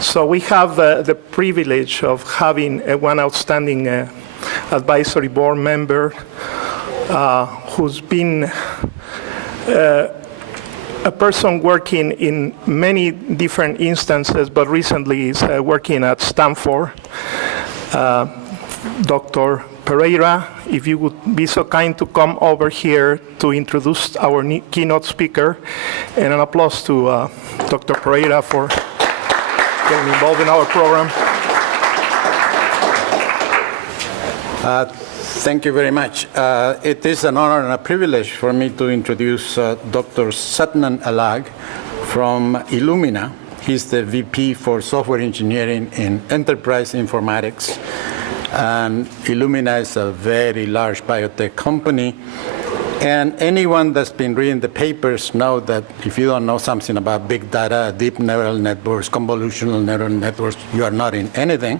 So we have the privilege of having one outstanding advisory board member who's been a person working in many different instances, but recently is working at Stanford. Dr. Pereira, if you would be so kind to come over here to introduce our keynote speaker, and an applause to Dr. Pereira for getting involved in our program. Thank you very much. It is an honor and a privilege for me to introduce Dr. Satnam Alag from Illumina. He's the VP for Software Engineering in Enterprise Informatics. And Illumina is a very large biotech company. And anyone that's been reading the papers know that if you don't know something about big data, deep neural networks, convolutional neural networks, you are not in anything.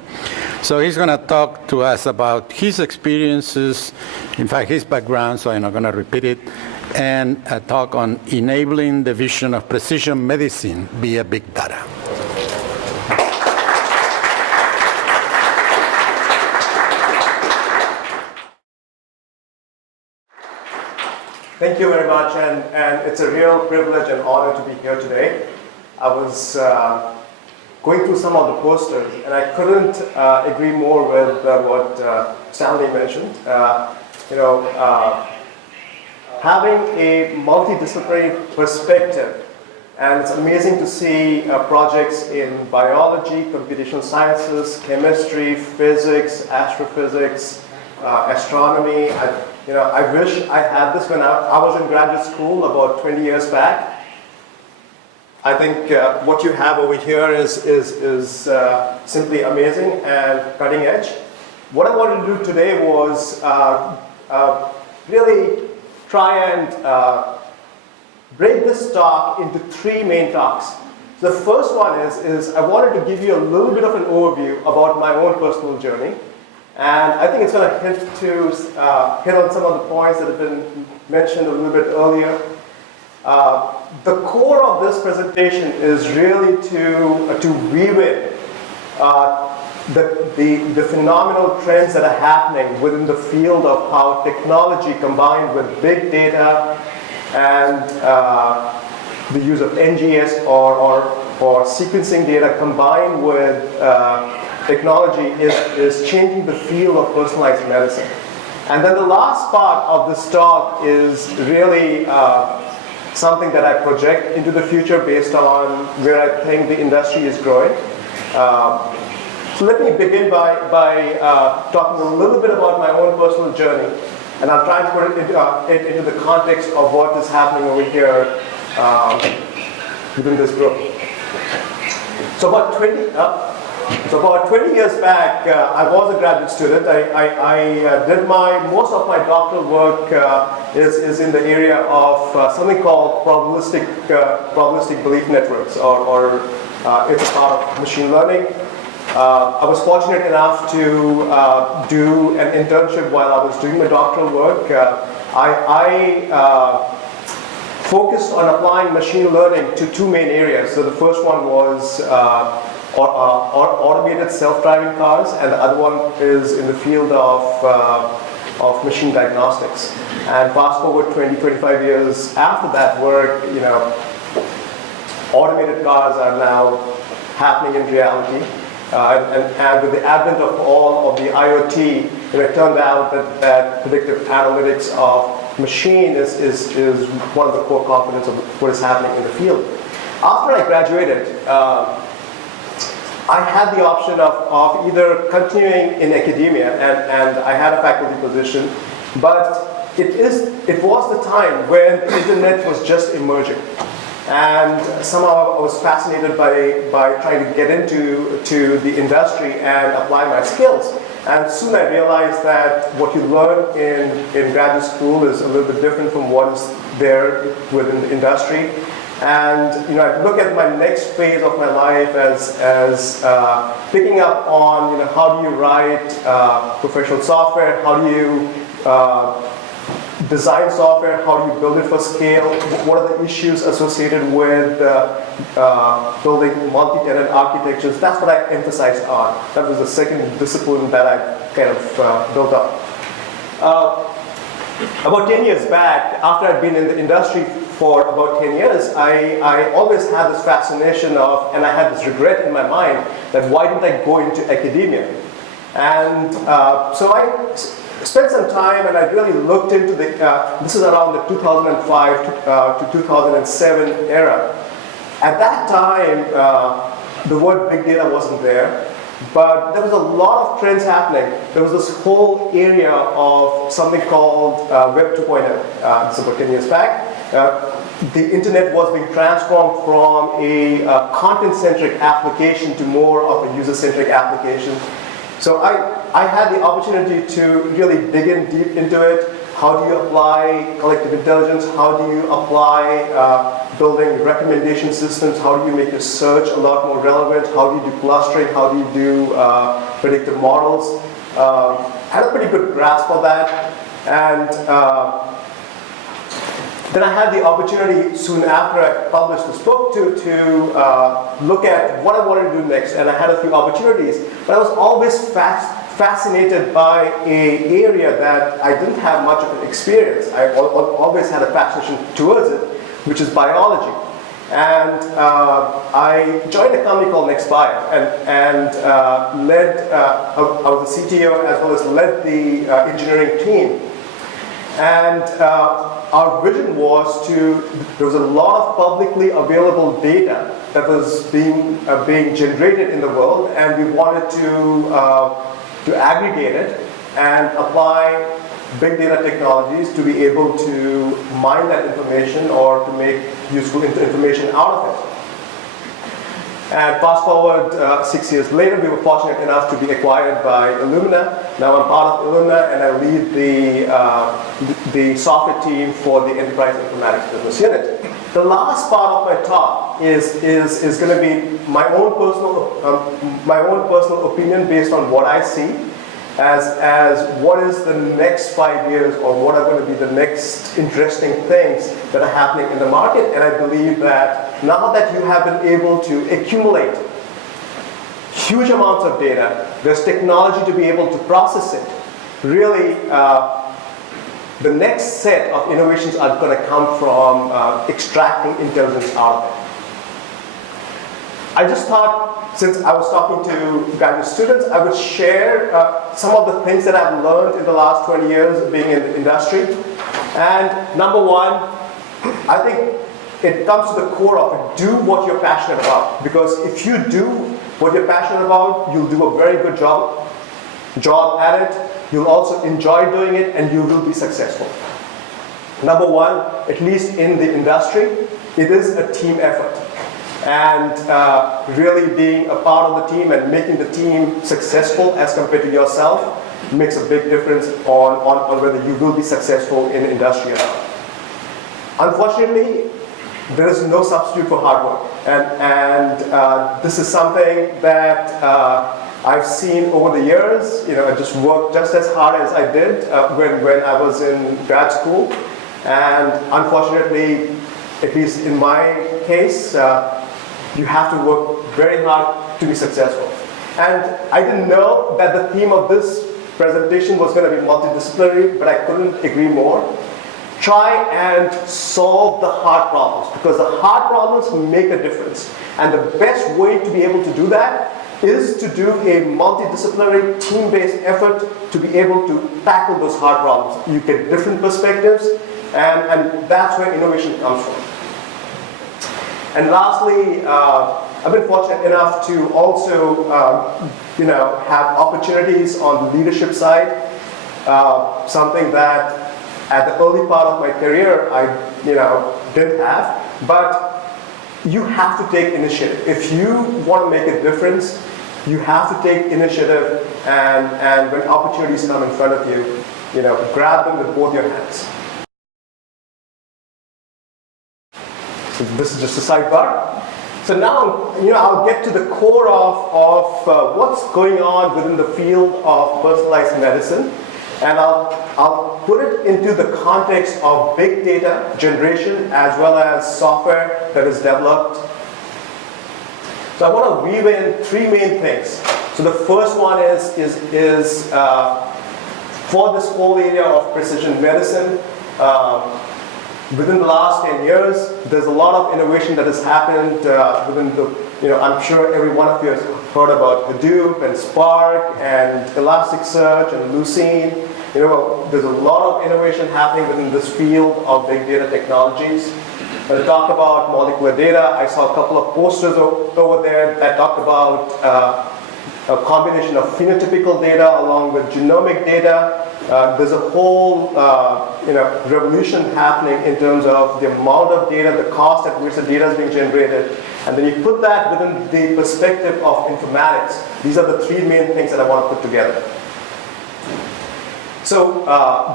So he's going to talk to us about his experiences, in fact, his background, so I'm not going to repeat it, and a talk on enabling the vision of precision medicine via big data. Thank you very much, and it's a real privilege and honor to be here today. I was going through some of the posters, and I couldn't agree more with what Stanley mentioned. Having a multidisciplinary perspective, and it's amazing to see projects in biology, computational sciences, chemistry, physics, astrophysics, astronomy. I wish I had this when I was in graduate school about 20 years back. I think what you have over here is simply amazing and cutting edge. What I wanted to do today was really try and break this talk into three main talks. The first one is I wanted to give you a little bit of an overview about my own personal journey. And I think it's going to hit on some of the points that have been mentioned a little bit earlier. The core of this presentation is really to weave in the phenomenal trends that are happening within the field of how technology combined with big data and the use of NGS or sequencing data combined with technology is changing the field of personalized medicine. And then the last part of this talk is really something that I project into the future based on where I think the industry is growing. So let me begin by talking a little bit about my own personal journey, and I'll try to put it into the context of what is happening over here within this group. So about 20 years back, I was a graduate student. I did most of my doctoral work is in the area of something called probabilistic belief networks, or it's part of machine learning. I was fortunate enough to do an internship while I was doing my doctoral work. I focused on applying machine learning to two main areas. So the first one was automated self-driving cars, and the other one is in the field of machine diagnostics. And fast forward 20-25 years after that work, automated cars are now happening in reality. And with the advent of all of the IoT, it turned out that predictive analytics of machine is one of the core components of what is happening in the field. After I graduated, I had the option of either continuing in academia, and I had a faculty position, but it was the time when the internet was just emerging. And somehow I was fascinated by trying to get into the industry and apply my skills. And soon I realized that what you learn in graduate school is a little bit different from what is there within the industry. And I look at my next phase of my life as picking up on how do you write professional software, how do you design software, how do you build it for scale, what are the issues associated with building multi-tenant architectures. That's what I emphasized on. That was the second discipline that I kind of built up. About 10 years back, after I'd been in the industry for about 10 years, I always had this fascination of, and I had this regret in my mind, that why didn't I go into academia? And so I spent some time and I really looked into the, this is around the 2005 to 2007 era. At that time, the word big data wasn't there, but there was a lot of trends happening. There was this whole area of something called Web 2.0. This is about 10 years back. The internet was being transformed from a content-centric application to more of a user-centric application. So I had the opportunity to really dig in deep into it. How do you apply collective intelligence? How do you apply building recommendation systems? How do you make your search a lot more relevant? How do you do clustering? How do you do predictive models? I had a pretty good grasp of that. And then I had the opportunity soon after I published this book to look at what I wanted to do next. And I had a few opportunities. But I was always fascinated by an area that I didn't have much of an experience. I always had a fascination towards it, which is biology. And I joined a company called NextBio and led, I was the CTO as well as led the engineering team. And our vision was there was a lot of publicly available data that was being generated in the world, and we wanted to aggregate it and apply big data technologies to be able to mine that information or to make useful information out of it. And fast forward 6 years later, we were fortunate enough to be acquired by Illumina. Now I'm part of Illumina and I lead the software team for the enterprise informatics business unit. The last part of my talk is going to be my own personal opinion based on what I see as what is the next 5 years or what are going to be the next interesting things that are happening in the market. And I believe that now that you have been able to accumulate huge amounts of data, there's technology to be able to process it. Really, the next set of innovations are going to come from extracting intelligence out of it. I just thought, since I was talking to graduate students, I would share some of the things that I've learned in the last 20 years being in the industry. And number one, I think it comes to the core of it. Do what you're passionate about. Because if you do what you're passionate about, you'll do a very good job at it. You'll also enjoy doing it, and you will be successful. Number one, at least in the industry, it is a team effort. And really being a part of the team and making the team successful as compared to yourself makes a big difference on whether you will be successful in the industry or not. Unfortunately, there is no substitute for hard work. And this is something that I've seen over the years. I just worked just as hard as I did when I was in grad school. And unfortunately, at least in my case, you have to work very hard to be successful. And I didn't know that the theme of this presentation was going to be multidisciplinary, but I couldn't agree more. Try and solve the hard problems, because the hard problems make a difference. And the best way to be able to do that is to do a multidisciplinary, team-based effort to be able to tackle those hard problems. You get different perspectives, and that's where innovation comes from. And lastly, I've been fortunate enough to also have opportunities on the leadership side, something that at the early part of my career I didn't have. But you have to take initiative. If you want to make a difference, you have to take initiative, and when opportunities come in front of you, grab them with both your hands. So this is just a sidebar. So now, I'll get to the core of what's going on within the field of personalized medicine, and I'll put it into the context of big data generation as well as software that is developed. So I want to weave in three main things. So the first one is for this whole area of precision medicine. Within the last 10 years, there's a lot of innovation that has happened within the, I'm sure every one of you has heard about Hadoop and Spark and Elasticsearch and Lucene. There's a lot of innovation happening within this field of big data technologies. When I talk about molecular data, I saw a couple of posters over there that talked about a combination of phenotypical data along with genomic data. There's a whole revolution happening in terms of the amount of data, the cost at which the data is being generated. And then you put that within the perspective of informatics. These are the three main things that I want to put together. So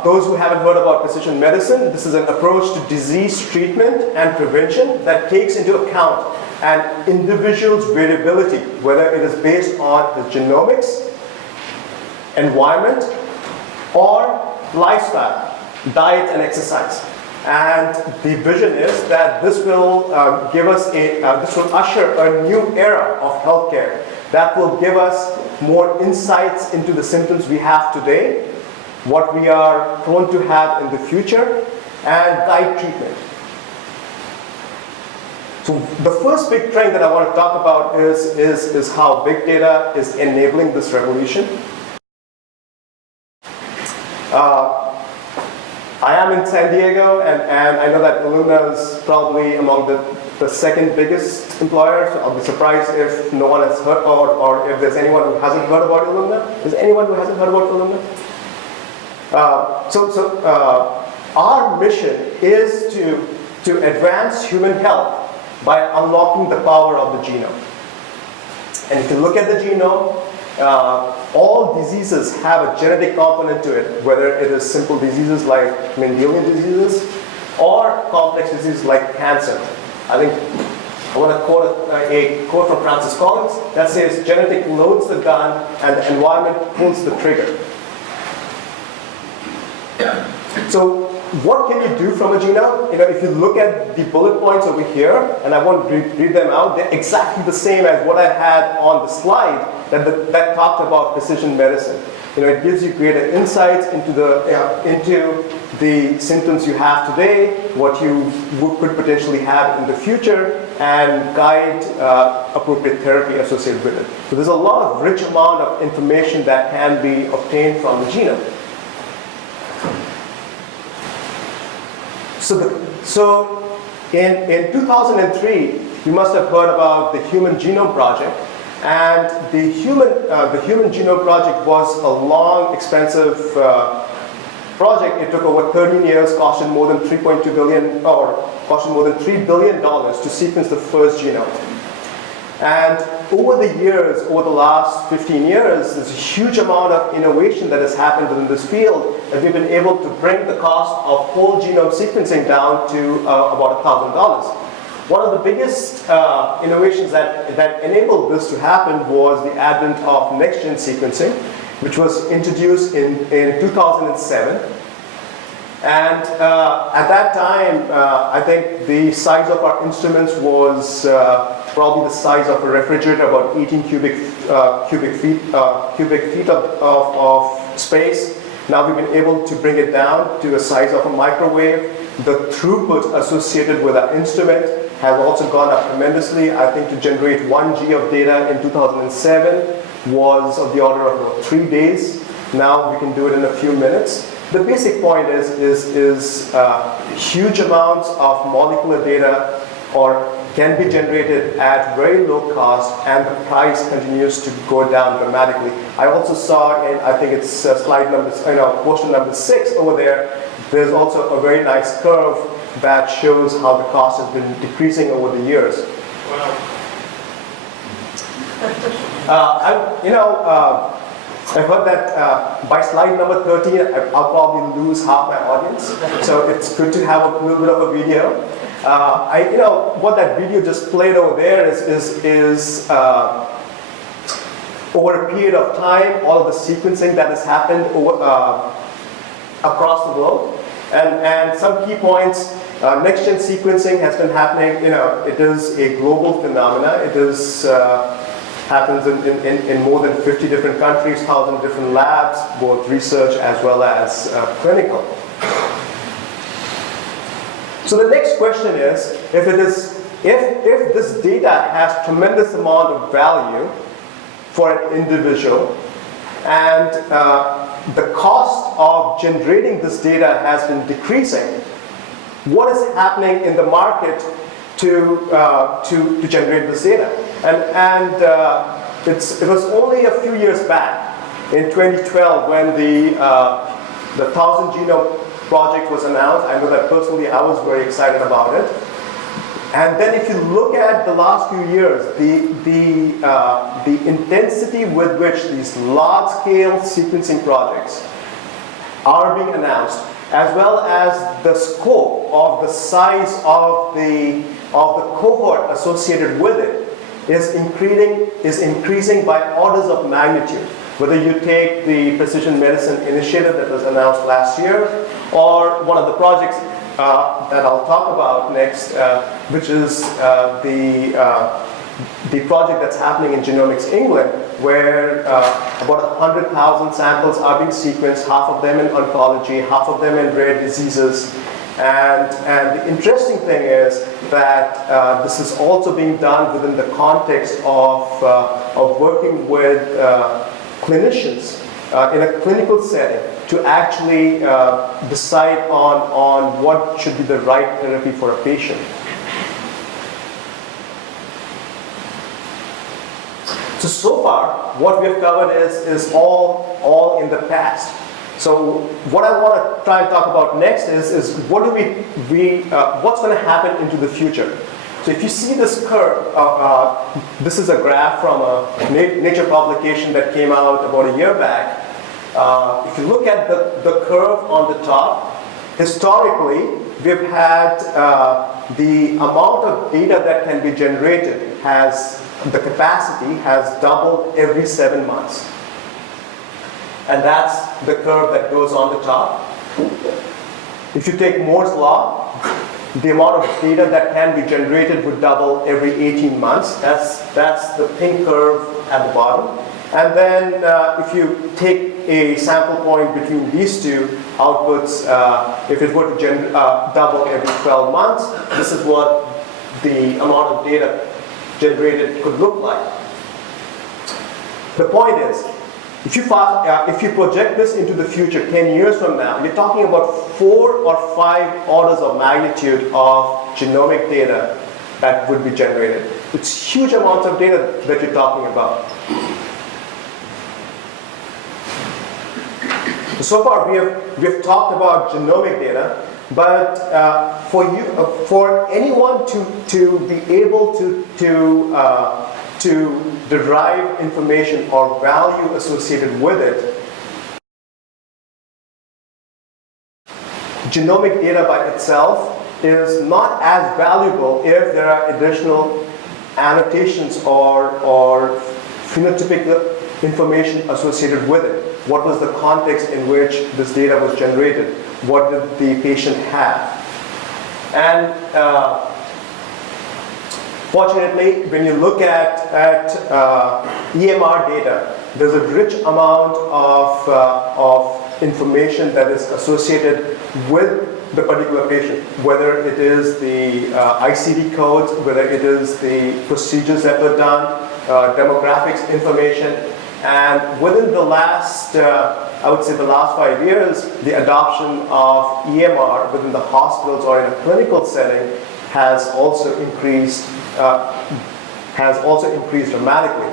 those who haven't heard about precision medicine, this is an approach to disease treatment and prevention that takes into account an individual's variability, whether it is based on his genomics, environment, or lifestyle, diet and exercise. And the vision is that this will this will usher a new era of healthcare that will give us more insights into the symptoms we have today, what we are prone to have in the future, and guide treatment. So the first big trend that I want to talk about is how big data is enabling this revolution. I am in San Diego, and I know that Illumina is probably among the second biggest employer, so I'll be surprised if no one has heard, or if there's anyone who hasn't heard about Illumina. Is anyone who hasn't heard about Illumina? Our mission is to advance human health by unlocking the power of the genome. And if you look at the genome, all diseases have a genetic component to it, whether it is simple diseases like Mendelian diseases or complex diseases like cancer. I think I want to quote a quote from Francis Collins that says, "Genetic loads the gun and the environment pulls the trigger." So what can you do from a genome? If you look at the bullet points over here, and I won't read them out, they're exactly the same as what I had on the slide that talked about precision medicine. It gives you greater insights into the symptoms you have today, what you could potentially have in the future, and guide appropriate therapy associated with it. So there's a lot of rich amount of information that can be obtained from the genome. So in 2003, you must have heard about the Human Genome Project. And the Human Genome Project was a long, expensive project. It took over 13 years, costed more than $3.2 billion, or costed more than $3 billion to sequence the first genome. And over the years, over the last 15 years, there's a huge amount of innovation that has happened within this field, that we've been able to bring the cost of whole genome sequencing down to about $1,000. One of the biggest innovations that enabled this to happen was the advent of next-gen sequencing, which was introduced in 2007. And at that time, I think the size of our instruments was probably the size of a refrigerator, about 18 cubic feet of space. Now we've been able to bring it down to the size of a microwave. The throughput associated with our instrument has also gone up tremendously. I think to generate 1 G of data in 2007 was of the order of about 3 days. Now we can do it in a few minutes. The basic point is huge amounts of molecular data can be generated at very low cost, and the price continues to go down dramatically. I also saw, and I think it's slide number, poster number 6 over there, there's also a very nice curve that shows how the cost has been decreasing over the years. Wow. I've heard that by slide number 13, I'll probably lose half my audience. So it's good to have a little bit of a video. What that video just played over there is over a period of time, all of the sequencing that has happened across the globe. And some key points, next-gen sequencing has been happening, it is a global phenomena. It is, happens in more than 50 different countries, 1,000 different labs, both research as well as clinical. So the next question is, if this data has tremendous amount of value for an individual, and the cost of generating this data has been decreasing, what is happening in the market to generate this data? And it was only a few years back, in 2012, when the 1,000 Genome Project was announced. I know that personally I was very excited about it. And then if you look at the last few years, the intensity with which these large-scale sequencing projects are being announced, as well as the scope of the size of the cohort associated with it, is increasing by orders of magnitude. Whether you take the precision medicine initiative that was announced last year, or one of the projects that I'll talk about next, which is the project that's happening in Genomics England, where about 100,000 samples are being sequenced, half of them in oncology, half of them in rare diseases. And the interesting thing is that this is also being done within the context of working with clinicians in a clinical setting to actually decide on what should be the right therapy for a patient. So far, what we have covered is all in the past. So what I want to try and talk about next is what do what's going to happen into the future. So if you see this curve, this is a graph from a Nature publication that came out about a year back. If you look at the curve on the top, historically, we've had the amount of data that can be generated the capacity has doubled every 7 months. And that's the curve that goes on the top. If you take Moore's law, the amount of data that can be generated would double every 18 months. That's the pink curve at the bottom. And then if you take a sample point between these two outputs, if it were to double every 12 months, this is what the amount of data generated could look like. The point is, if you project this into the future, 10 years from now, you're talking about 4 or 5 orders of magnitude of genomic data that would be generated. It's huge amounts of data that you're talking about. So far, we have talked about genomic data, but for anyone to be able to derive information or value associated with it, genomic data by itself is not as valuable if there are additional annotations or phenotypic information associated with it. What was the context in which this data was generated? What did the patient have? And fortunately, when you look at EMR data, there's a rich amount of information that is associated with the particular patient, whether it is the ICD codes, whether it is the procedures that were done, demographics information. And within the last, I would say the last 5 years, the adoption of EMR within the hospitals or in a clinical setting has also increased dramatically.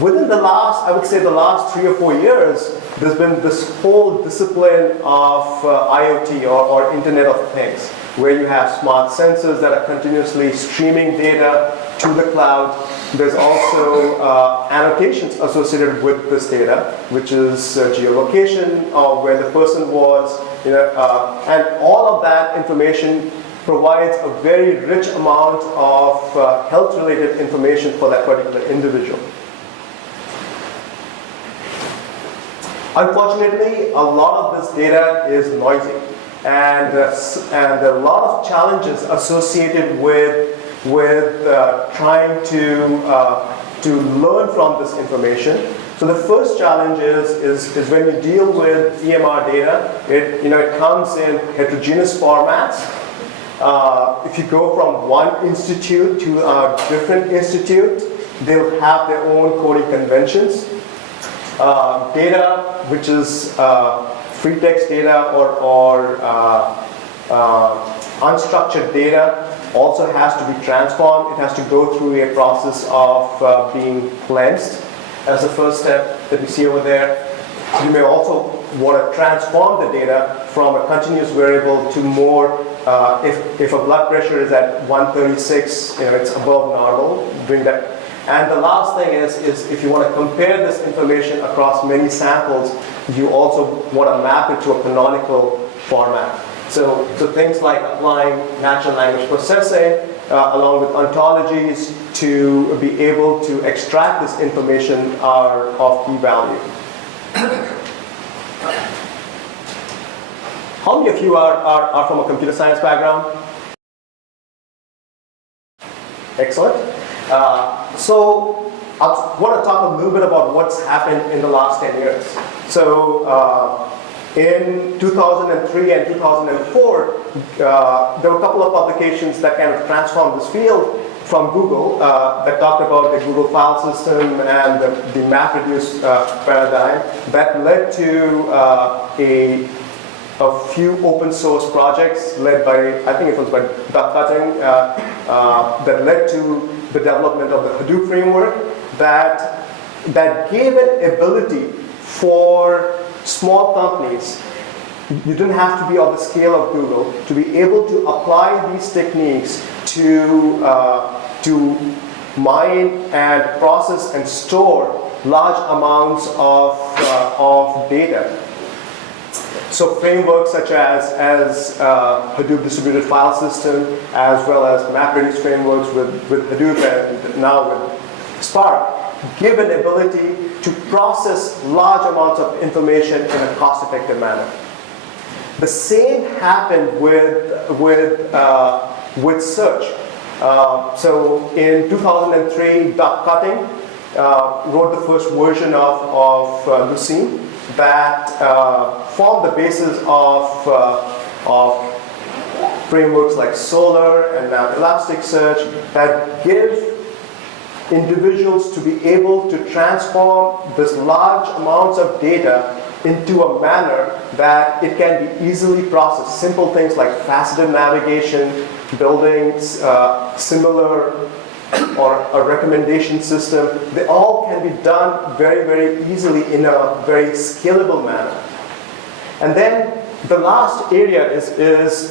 Within the last, I would say the last 3 or 4 years, there's been this whole discipline of IoT or Internet of Things, where you have smart sensors that are continuously streaming data to the cloud. There's also annotations associated with this data, which is geolocation of where the person was, and all of that information provides a very rich amount of health-related information for that particular individual. Unfortunately, a lot of this data is noisy, and there are a lot of challenges associated with trying to learn from this information. So the first challenge is when you deal with EMR data, it comes in heterogeneous formats. If you go from one institute to a different institute, they'll have their own coding conventions. Data, which is free text data or unstructured data, also has to be transformed. It has to go through a process of being cleansed as the first step that we see over there. So you may also want to transform the data from a continuous variable to more, if a blood pressure is at 136, it's above normal, doing that. And the last thing is if you want to compare this information across many samples, you also want to map it to a canonical format. So things like applying natural language processing along with ontologies to be able to extract this information are of key value. How many of you are from a computer science background? Excellent. So I want to talk a little bit about what's happened in the last 10 years. So in 2003 and 2004, there were a couple of publications that kind of transformed this field from Google that talked about the Google file system and the MapReduce paradigm that led to a few open source projects led by, I think it was by duck cutting, that led to the development of the Hadoop framework that gave an ability for small companies, you didn't have to be on the scale of Google, to be able to apply these techniques to mine and process and store large amounts of data. So frameworks such as Hadoop distributed file system, as well as MapReduce frameworks with Hadoop and now with Spark, give an ability to process large amounts of information in a cost-effective manner. The same happened with search. So in 2003, Duck Cutting wrote the first version of Lucene that formed the basis of frameworks like Solr and now Elasticsearch that give individuals to be able to transform this large amounts of data into a manner that it can be easily processed. Simple things like faceted navigation, building similar or a recommendation system, they all can be done very, very easily in a very scalable manner. And then the last area is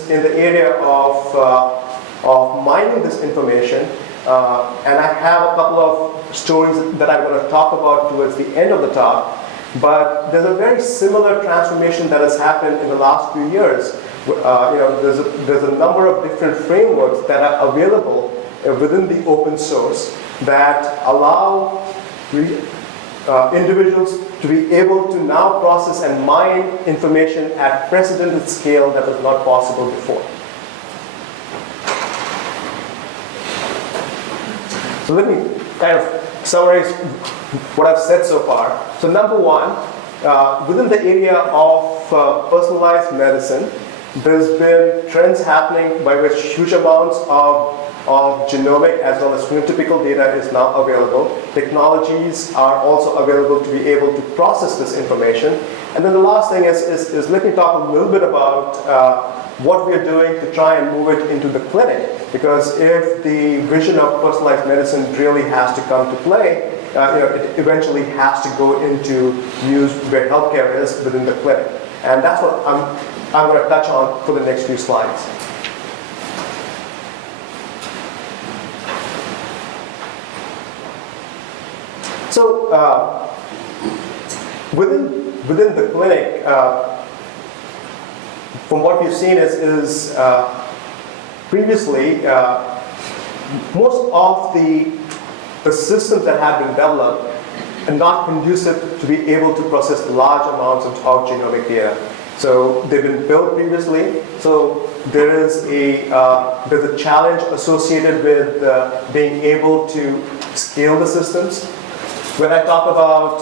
in the area of mining this information. And I have a couple of stories that I'm going to talk about towards the end of the talk. But there's a very similar transformation that has happened in the last few years. There's a number of different frameworks that are available within the open source that allow individuals to be able to now process and mine information at precedented scale that was not possible before. So let me kind of summarize what I've said so far. So number one, within the area of personalized medicine, there's been trends happening by which huge amounts of genomic as well as phenotypical data is now available. Technologies are also available to be able to process this information. And then the last thing is let me talk a little bit about what we're doing to try and move it into the clinic. Because if the vision of personalized medicine really has to come to play, it eventually has to go into use where healthcare is within the clinic. And that's what I'm going to touch on for the next few slides. So within the clinic, from what we've seen is previously most of the systems that have been developed and not conducive to be able to process large amounts of genomic data. So they've been built previously. So there's a challenge associated with being able to scale the systems. When I talk about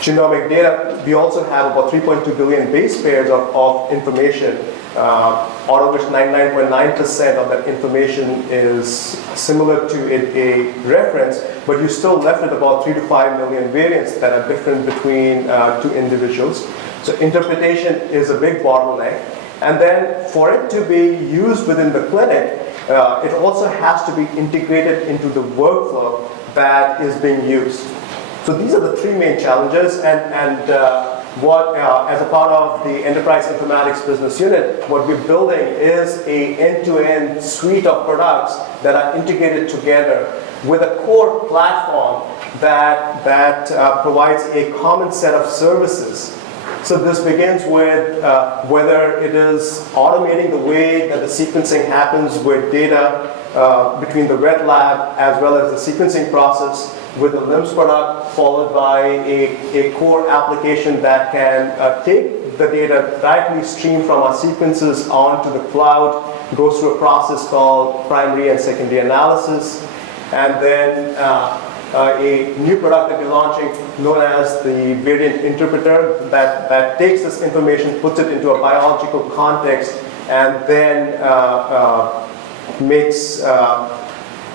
genomic data, we also have about 3.2 billion base pairs of information, out of which 99.9% of that information is similar to a reference, but you're still left with about 3 to 5 million variants that are different between two individuals. So interpretation is a big bottleneck. And then for it to be used within the clinic, it also has to be integrated into the workflow that is being used. So these are the three main challenges, and as a part of the Enterprise Informatics Business Unit, what we're building is an end-to-end suite of products that are integrated together with a core platform that provides a common set of services. So this begins with whether it is automating the way that the sequencing happens with data between the wet lab as well as the sequencing process, with the LIMS product, followed by a core application that can take the data directly streamed from our sequences onto the cloud, goes through a process called primary and secondary analysis, and then a new product that we're launching known as the variant interpreter that takes this information, puts it into a biological context, and then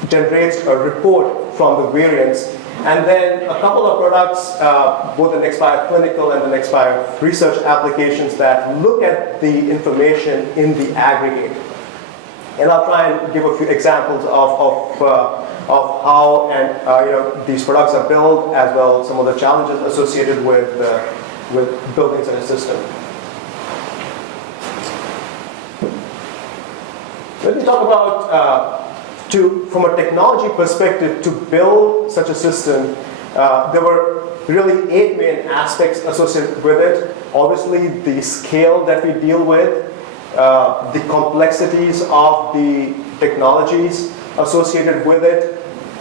generates a report from the variants. And then a couple of products, both the NextBio clinical and the NextBio research applications that look at the information in the aggregate. And I'll try and give a few examples of how these products are built, as well as some of the challenges associated with building such a system. Let me talk about from a technology perspective, to build such a system, there were really 8 main aspects associated with it. Obviously, the scale that we deal with, the complexities of the technologies associated with it.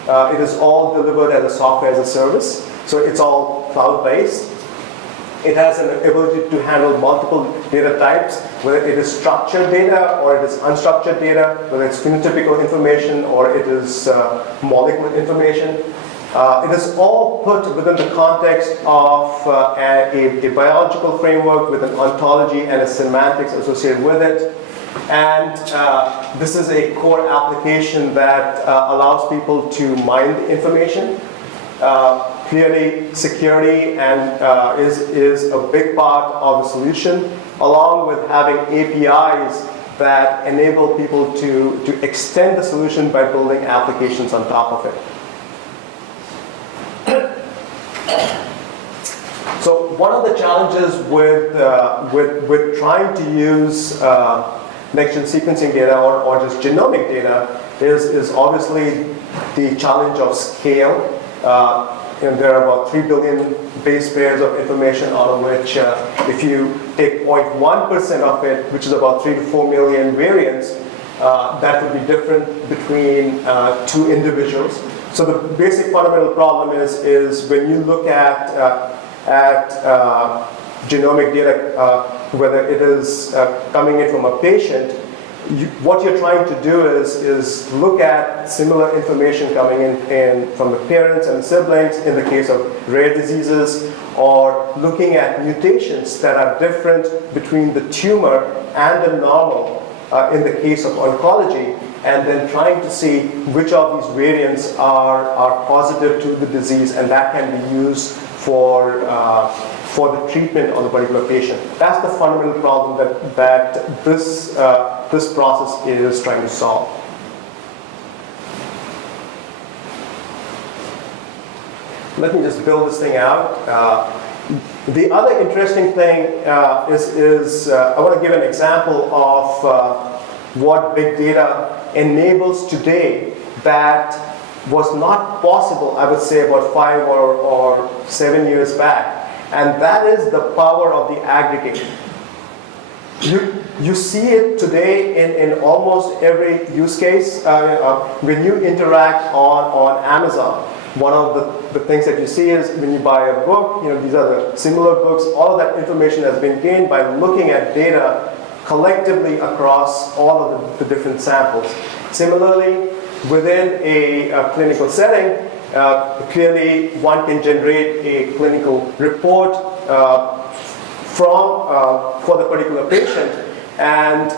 It is all delivered as a software as a service, so it's all cloud-based. It has an ability to handle multiple data types, whether it is structured data or it is unstructured data, whether it's phenotypical information or it is molecular information. It is all put within the context of a biological framework with an ontology and a semantics associated with it. And this is a core application that allows people to mine the information. Clearly, security is a big part of the solution, along with having APIs that enable people to extend the solution by building applications on top of it. So one of the challenges with trying to use next-gen sequencing data or just genomic data is obviously the challenge of scale. There are about 3 billion base pairs of information, out of which if you take 0.1% of it, which is about 3 to 4 million variants, that would be different between two individuals. So the basic fundamental problem is when you look at genomic data, whether it is coming in from a patient, what you're trying to do is look at similar information coming in from the parents and siblings in the case of rare diseases, or looking at mutations that are different between the tumor and the normal in the case of oncology, and then trying to see which of these variants are positive to the disease, and that can be used for the treatment of the particular patient. That's the fundamental problem that this process is trying to solve. Let me just build this thing out. The other interesting thing is I want to give an example of what big data enables today that was not possible, I would say, about 5 or 7 years back. And that is the power of the aggregation. You see it today in almost every use case. When you interact on Amazon, one of the things that you see is when you buy a book, these are the similar books. All of that information has been gained by looking at data collectively across all of the different samples. Similarly, within a clinical setting, clearly one can generate a clinical report for the particular patient, and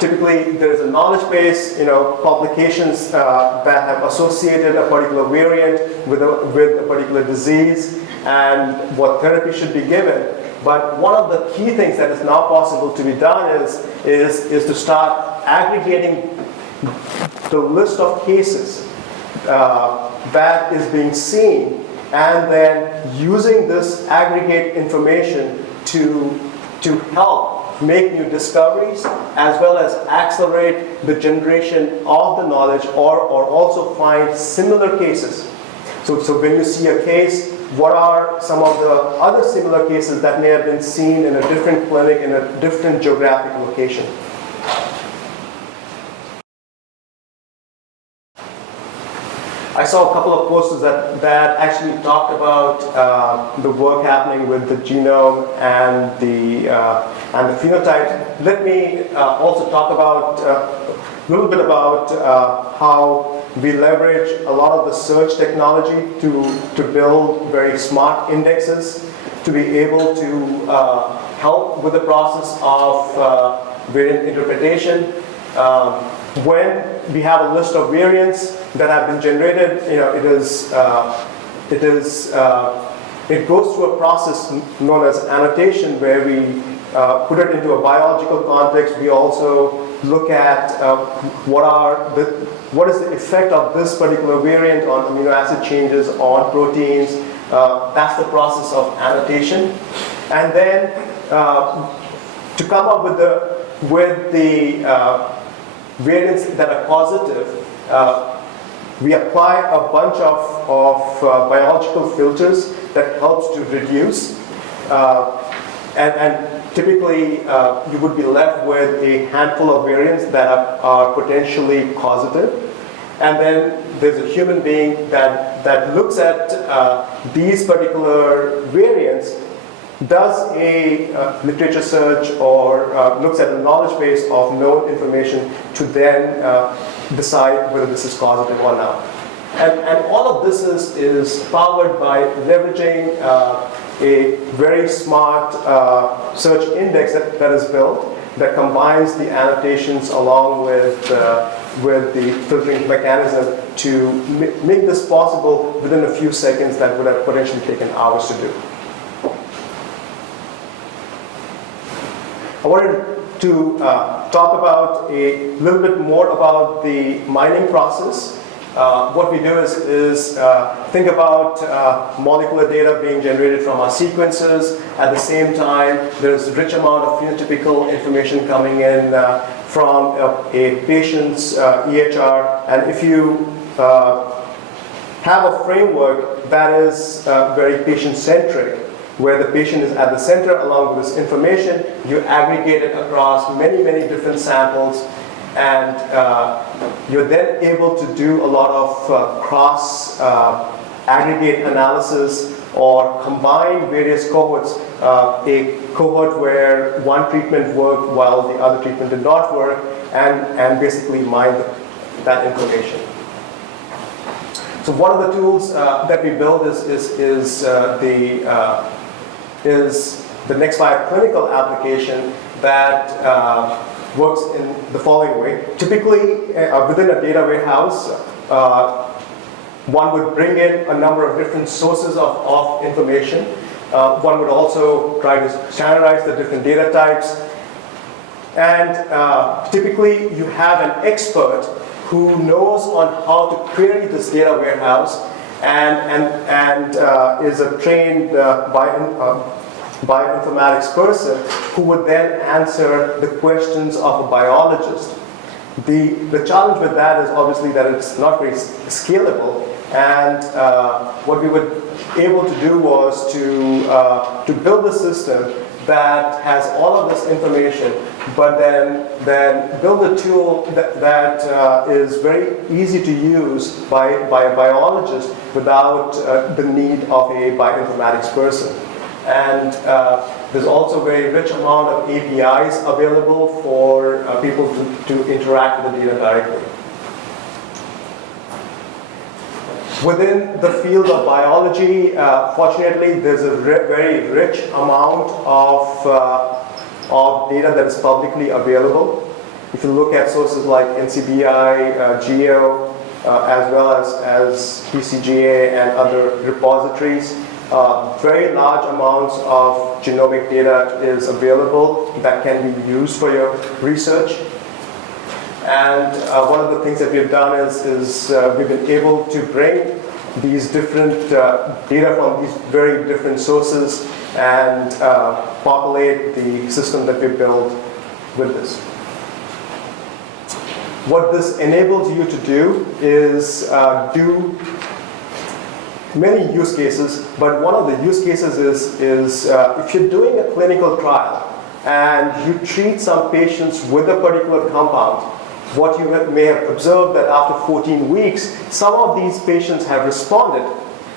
typically there is a knowledge base, publications that have associated a particular variant with a particular disease and what therapy should be given. But one of the key things that is now possible to be done is to start aggregating the list of cases that is being seen, and then using this aggregate information to help make new discoveries, as well as accelerate the generation of the knowledge, or also find similar cases. So when you see a case, what are some of the other similar cases that may have been seen in a different clinic in a different geographic location? I saw a couple of posters that actually talked about the work happening with the genome and the phenotype. Let me also talk about a little bit about how we leverage a lot of the search technology to build very smart indexes to be able to help with the process of variant interpretation. When we have a list of variants that have been generated, it goes through a process known as annotation, where we put it into a biological context. We also look at what is the effect of this particular variant on amino acid changes, on proteins. That's the process of annotation. And then to come up with the variants that are positive, we apply a bunch of biological filters that helps to reduce, and typically you would be left with a handful of variants that are potentially positive. And then there's a human being that looks at these particular variants, does a literature search, or looks at a knowledge base of known information to then decide whether this is positive or not. And all of this is powered by leveraging a very smart search index that is built, that combines the annotations along with the filtering mechanism to make this possible within a few seconds that would have potentially taken hours to do. I wanted to talk about a little bit more about the mining process. What we do is think about molecular data being generated from our sequences. At the same time, there's a rich amount of phenotypical information coming in from a patient's EHR. And if you have a framework that is very patient-centric, where the patient is at the center along with this information, you aggregate it across many, many different samples, and you're then able to do a lot of cross aggregate analysis, or combine various cohorts, a cohort where one treatment worked while the other treatment did not work, and basically mine that information. So one of the tools that we build is the NextFire clinical application that works in the following way. Typically, within a data warehouse, one would bring in a number of different sources of information. One would also try to standardize the different data types. And typically, you have an expert who knows on how to query this data warehouse, and is a trained bioinformatics person who would then answer the questions of a biologist. The challenge with that is obviously that it's not very scalable, and what we were able to do was to build a system that has all of this information, but then build a tool that is very easy to use by a biologist without the need of a bioinformatics person. And there's also a very rich amount of APIs available for people to interact with the data directly. Within the field of biology, fortunately, there's a very rich amount of data that is publicly available. If you look at sources like NCBI, GEO, as well as TCGA and other repositories, very large amounts of genomic data is available that can be used for your research. And one of the things that we've done is we've been able to bring these different data from these very different sources and populate the system that we built with this. What this enables you to do is do many use cases, but one of the use cases is if you're doing a clinical trial and you treat some patients with a particular compound, what you may have observed that after 14 weeks, some of these patients have responded,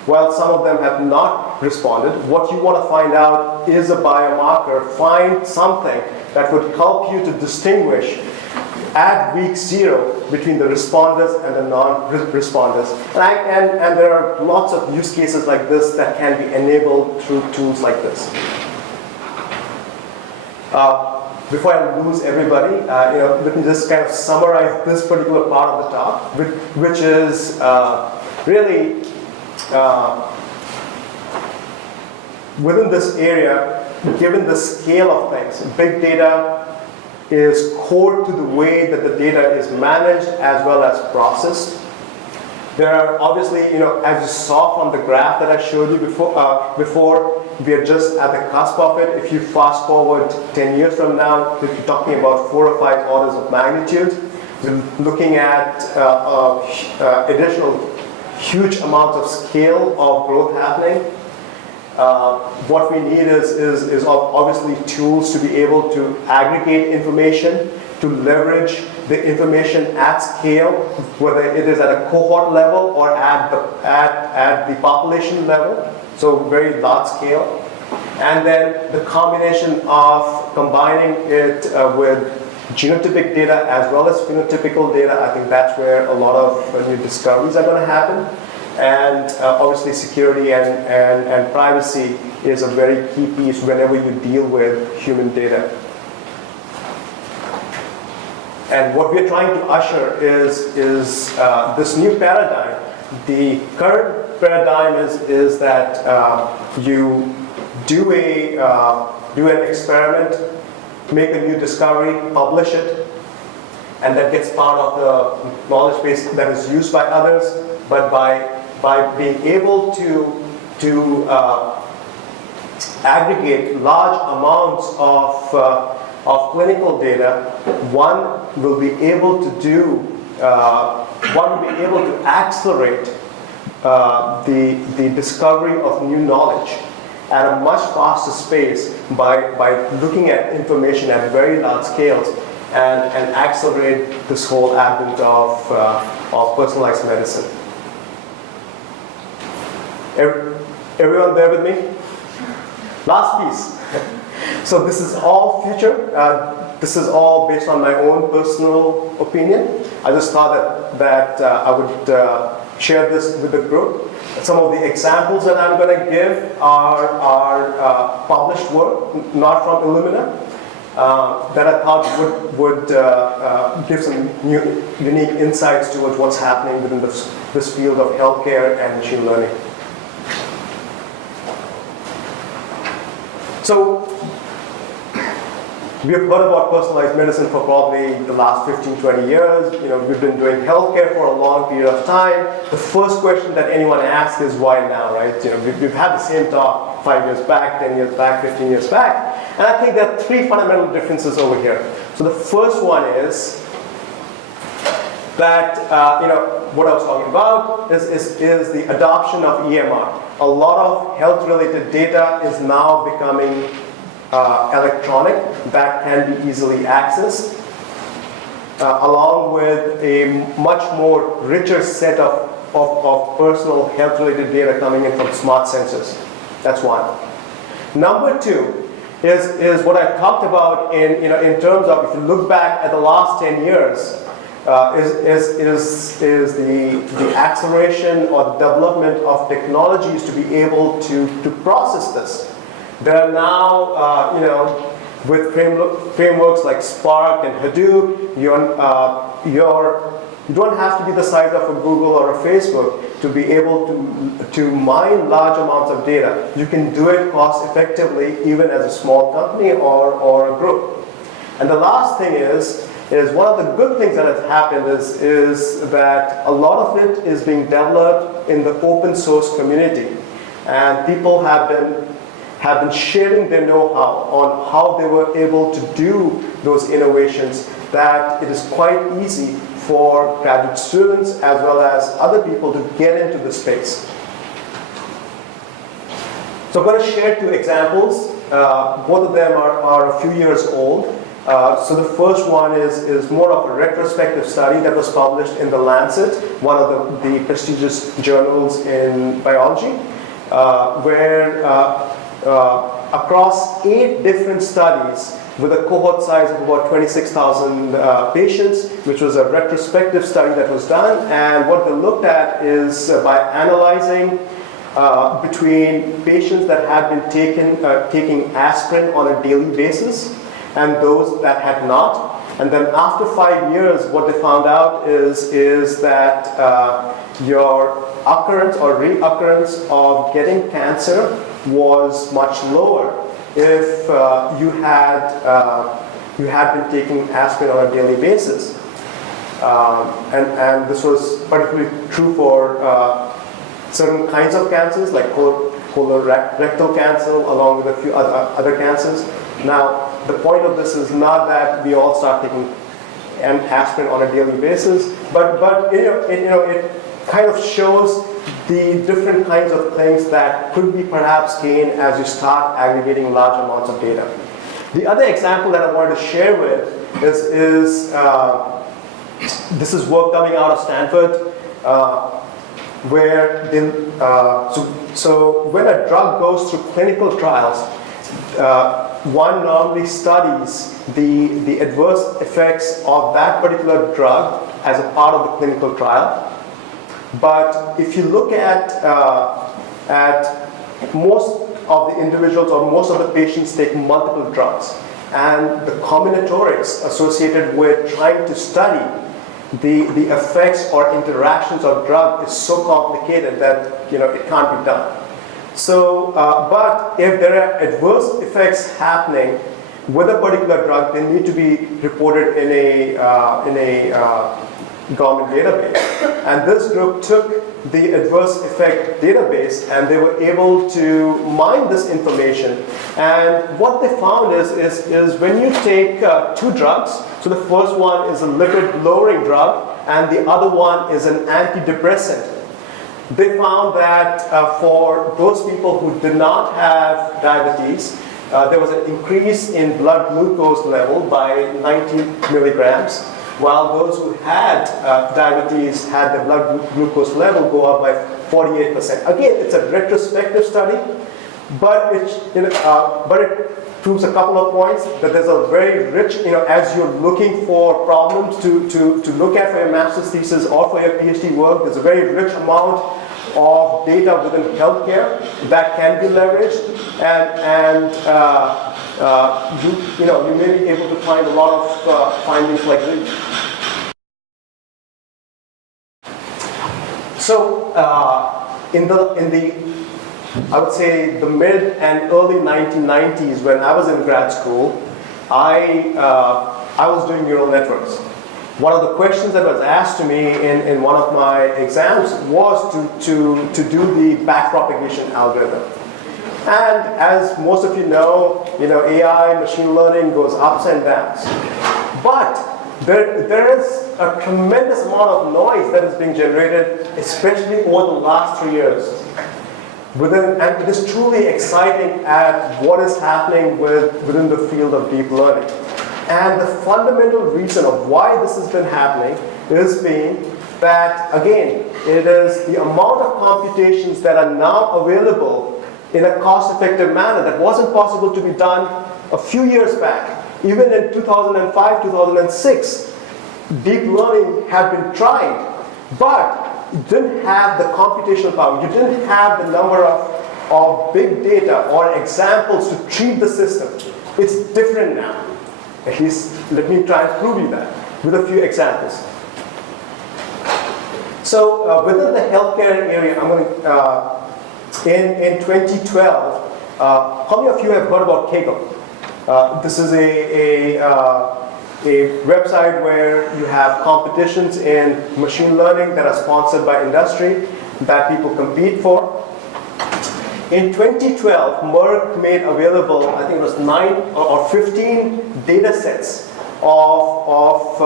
while some of them have not responded. What you want to find out is a biomarker, find something that would help you to distinguish at week 0 between the responders and the non-responders. And there are lots of use cases like this that can be enabled through tools like this. Before I lose everybody, let me just kind of summarize this particular part of the talk, which is really within this area, given the scale of things, big data is core to the way that the data is managed as well as processed. There are obviously, as you saw from the graph that I showed you before, we are just at the cusp of it. If you fast forward 10 years from now, we're talking about 4 or 5 orders of magnitude. We're looking at additional huge amounts of scale of growth happening. What we need is obviously tools to be able to aggregate information, to leverage the information at scale, whether it is at a cohort level or at the population level, so very large scale. And then the combination of combining it with genotypic data as well as phenotypical data, I think that's where a lot of new discoveries are going to happen. And obviously security and privacy is a very key piece whenever you deal with human data. And what we're trying to usher is this new paradigm. The current paradigm is that you do an experiment, make a new discovery, publish it, and that gets part of the knowledge base that is used by others. But by being able to aggregate large amounts of clinical data, one will be able to accelerate the discovery of new knowledge at a much faster pace by looking at information at very large scales and accelerate this whole advent of personalized medicine. Everyone there with me? Last piece. So this is all future. This is all based on my own personal opinion. I just thought that I would share this with the group. Some of the examples that I'm going to give are published work, not from Illumina, that I thought would give some new, unique insights towards what's happening within this field of healthcare and machine learning. So, we have heard about personalized medicine for probably the last 15, 20 years. We've been doing healthcare for a long period of time. The first question that anyone asks is why now, right? We've had the same talk 5 years back, 10 years back, 15 years back. And I think there are 3 fundamental differences over here. So the first one is that, what I was talking about is the adoption of EMR. A lot of health-related data is now becoming electronic that can be easily accessed, along with a much more richer set of personal health-related data coming in from smart sensors. That's one. Number two is what I talked about in terms of, if you look back at the last 10 years, is the acceleration or development of technologies to be able to process this. There are now, with frameworks like Spark and Hadoop, you don't have to be the size of a Google or a Facebook to be able to mine large amounts of data. You can do it cost effectively even as a small company or a group. And the last thing is one of the good things that has happened is that a lot of it is being developed in the open source community. And people have been sharing their know-how on how they were able to do those innovations, that it is quite easy for graduate students as well as other people to get into the space. So I'm going to share two examples. Both of them are a few years old. So the first one is more of a retrospective study that was published in The Lancet, one of the prestigious journals in biology, where across 8 different studies with a cohort size of about 26,000 patients, which was a retrospective study that was done. And what they looked at is by analyzing between patients that had been taking aspirin on a daily basis and those that had not. And then after 5 years, what they found out is that your occurrence or reoccurrence of getting cancer was much lower if you had been taking aspirin on a daily basis. And this was particularly true for certain kinds of cancers, like colorectal cancer, along with a few other cancers. Now, the point of this is not that we all start taking an aspirin on a daily basis, but it kind of shows the different kinds of things that could be perhaps gained as you start aggregating large amounts of data. The other example that I wanted to share with is this is work coming out of Stanford, where so when a drug goes through clinical trials, one normally studies the adverse effects of that particular drug as a part of the clinical trial. But if you look at most of the individuals or most of the patients take multiple drugs, and the combinatorics associated with trying to study the effects or interactions of drug is so complicated that it can't be done. So, but if there are adverse effects happening with a particular drug, they need to be reported in a government database. And this group took the adverse effect database and they were able to mine this information. And what they found is when you take 2 drugs, so the first one is a lipid lowering drug and the other one is an antidepressant. They found that for those people who did not have diabetes, there was an increase in blood glucose level by 90 milligrams, while those who had diabetes had the blood glucose level go up by 48%. Again, it's a retrospective study, but it proves a couple of points, that there's a very rich, as you're looking for problems to look at for your master's thesis or for your PhD work, there's a very rich amount of data within healthcare that can be leveraged, and you may be able to find a lot of findings like this. So in the I would say the mid and early 1990s, when I was in grad school, I was doing neural networks. One of the questions that was asked to me in one of my exams was to do the backpropagation algorithm. And as most of you know, AI, machine learning goes ups and downs. But there is a tremendous amount of noise that is being generated, especially over the last 3 years. and it is truly exciting at what is happening within the field of deep learning. And the fundamental reason of why this has been happening is being that, again, it is the amount of computations that are now available in a cost-effective manner that wasn't possible to be done a few years back. Even in 2005, 2006, deep learning had been tried, but you didn't have the computational power. You didn't have the number of big data or examples to treat the system. It's different now. At least let me try and prove you that with a few examples. So within the healthcare area, I'm going to, in 2012, how many of you have heard about Kaggle? This is a website where you have competitions in machine learning that are sponsored by industry that people compete for. In 2012, Merck made available, I think it was 9 or 15 data sets of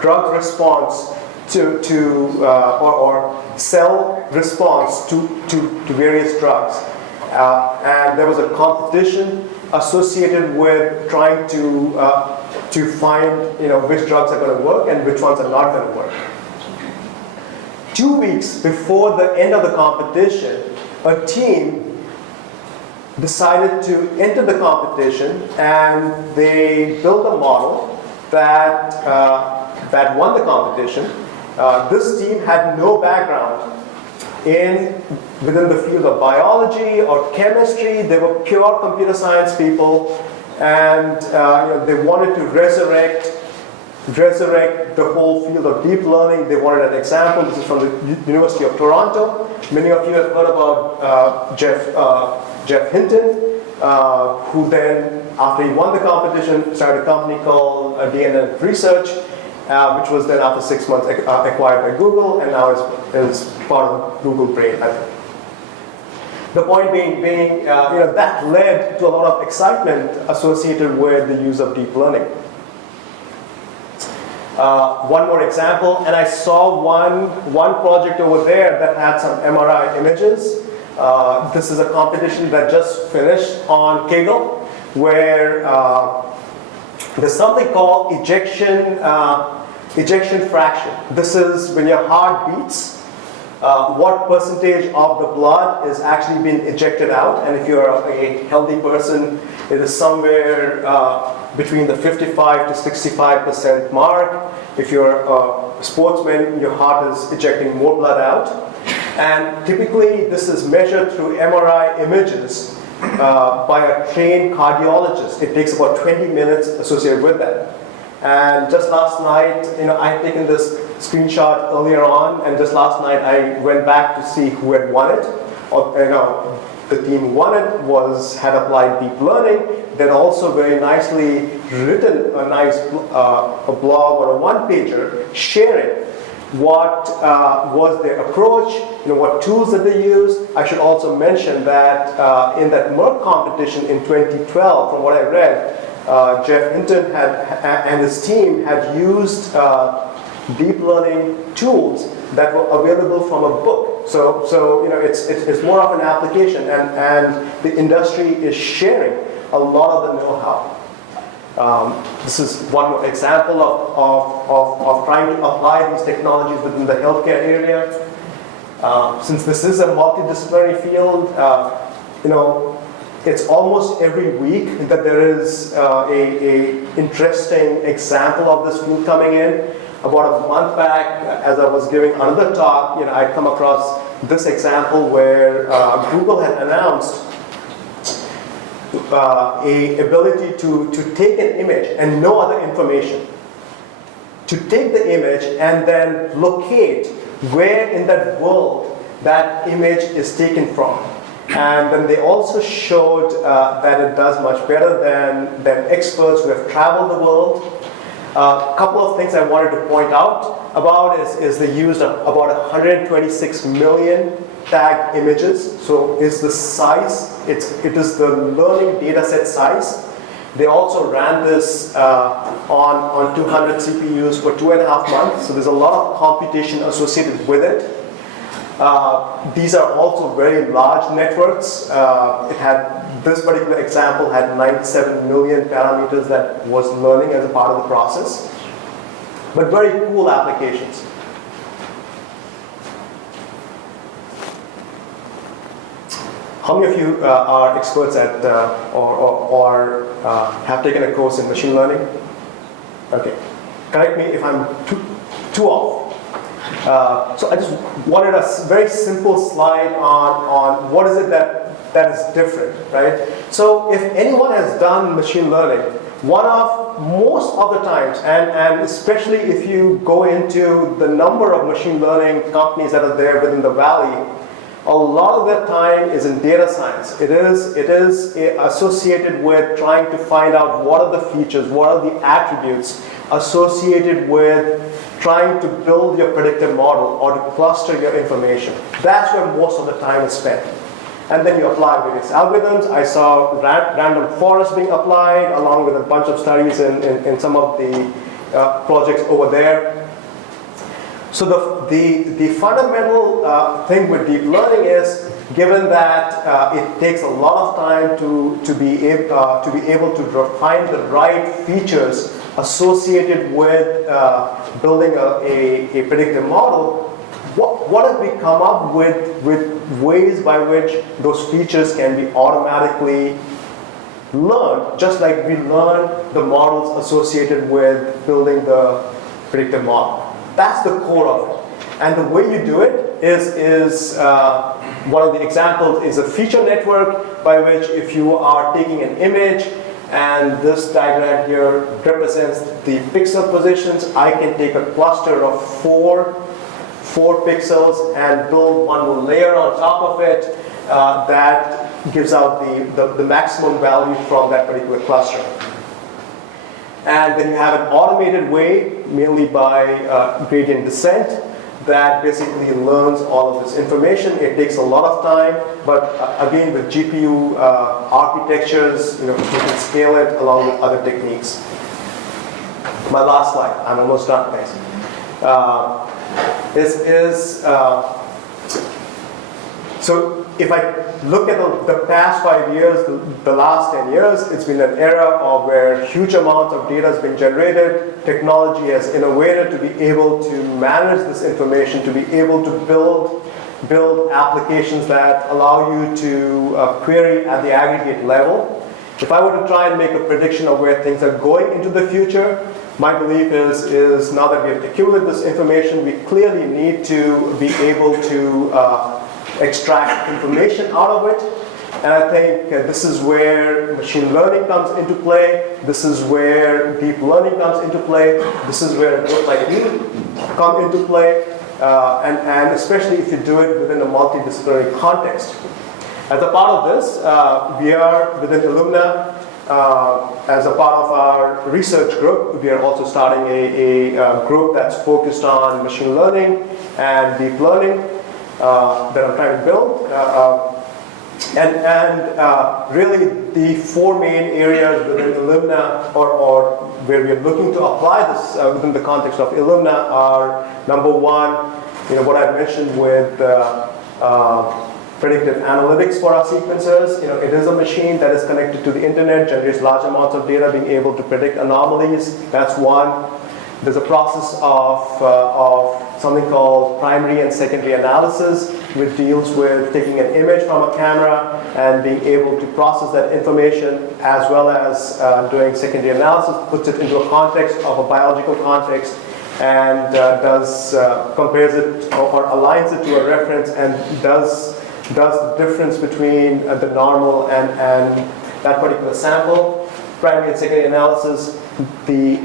drug response or cell response to various drugs. And there was a competition associated with trying to find which drugs are going to work and which ones are not going to work. 2 weeks before the end of the competition, a team decided to enter the competition, and they built a model that won the competition. This team had no background within the field of biology or chemistry. They were pure computer science people, and they wanted to resurrect the whole field of deep learning. They wanted an example. This is from the University of Toronto. Many of you have heard about Jeff Hinton, who then, after he won the competition, started a company called DNN Research, which was then after 6 months acquired by Google, and now is part of Google Brain, I think. The point being that led to a lot of excitement associated with the use of deep learning. One more example, and I saw one project over there that had some MRI images. This is a competition that just finished on Kaggle, where there's something called ejection fraction. This is when your heart beats, what percentage of the blood is actually being ejected out. And if you're a healthy person, it is somewhere between the 55 to 65% mark. If you're a sportsman, your heart is ejecting more blood out. And typically, this is measured through MRI images by a trained cardiologist. It takes about 20 minutes associated with that. And just last night, I had taken this screenshot earlier on, and just last night I went back to see who had won it. The team who won it had applied deep learning. They'd also very nicely written a nice a blog or a one-pager sharing what was their approach, what tools that they used. I should also mention that in that Merck competition in 2012, from what I read, Jeff Hinton and his team had used deep learning tools that were available from a book. So it's more of an application, and the industry is sharing a lot of the know-how. This is one more example of trying to apply these technologies within the healthcare area. Since this is a multidisciplinary field, it's almost every week that there is a interesting example of this field coming in. About a month back, as I was giving another talk, I come across this example where Google had announced a ability to take an image and no other information. To take the image and then locate where in that world that image is taken from. And then they also showed that it does much better than experts who have traveled the world. A couple of things I wanted to point out about is the use of about 126 million tagged images. So it's the size, it is the learning data set size. They also ran this on 200 CPUs for 2.5 months. So there's a lot of computation associated with it. These are also very large networks. This particular example had 97 million parameters that was learning as a part of the process. But very cool applications. How many of you are experts at or have taken a course in machine learning? Okay. Correct me if I'm too off. So I just wanted a very simple slide on what is it that is different, right? So if anyone has done machine learning, most of the times, and especially if you go into the number of machine learning companies that are there within the valley, a lot of their time is in data science. It is associated with trying to find out what are the features, what are the attributes associated with trying to build your predictive model or to cluster your information. That's where most of the time is spent. And then you apply various algorithms. I saw random forest being applied along with a bunch of studies in some of the projects over there. So the fundamental thing with deep learning is, given that it takes a lot of time to be able to find the right features associated with building a predictive model, what have we come up with ways by which those features can be automatically learned, just like we learn the models associated with building the predictive model. That's the core of it. And the way you do it is one of the examples is a feature network by which if you are taking an image and this diagram here represents the pixel positions, I can take a cluster of four pixels and build one more layer on top of it that gives out the maximum value from that particular cluster. And then you have an automated way, mainly by gradient descent, that basically learns all of this information. It takes a lot of time, but again, with GPU architectures, you can scale it along with other techniques. My last slide, I'm almost done, guys. So if I look at the past 5 years, the last 10 years, it's been an era of where huge amounts of data has been generated. Technology has innovated to be able to manage this information, to be able to build applications that allow you to query at the aggregate level. If I were to try and make a prediction of where things are going into the future, my belief is now that we have accumulated this information, we clearly need to be able to extract information out of it. And I think this is where machine learning comes into play. This is where deep learning comes into play. This is where a group like you come into play. And especially if you do it within a multidisciplinary context. As a part of this, we are within Illumina, as a part of our research group, we are also starting a group that's focused on machine learning and deep learning that I'm trying to build. And really the four main areas within Illumina or where we are looking to apply this within the context of Illumina are, number one, what I mentioned with predictive analytics for our sequencers. It is a machine that is connected to the internet, generates large amounts of data, being able to predict anomalies. That's one. There's a process of something called primary and secondary analysis, which deals with taking an image from a camera and being able to process that information, as well as doing secondary analysis, puts it into a context of a biological context, and compares it or aligns it to a reference and does the difference between the normal and that particular sample. Primary and secondary analysis, the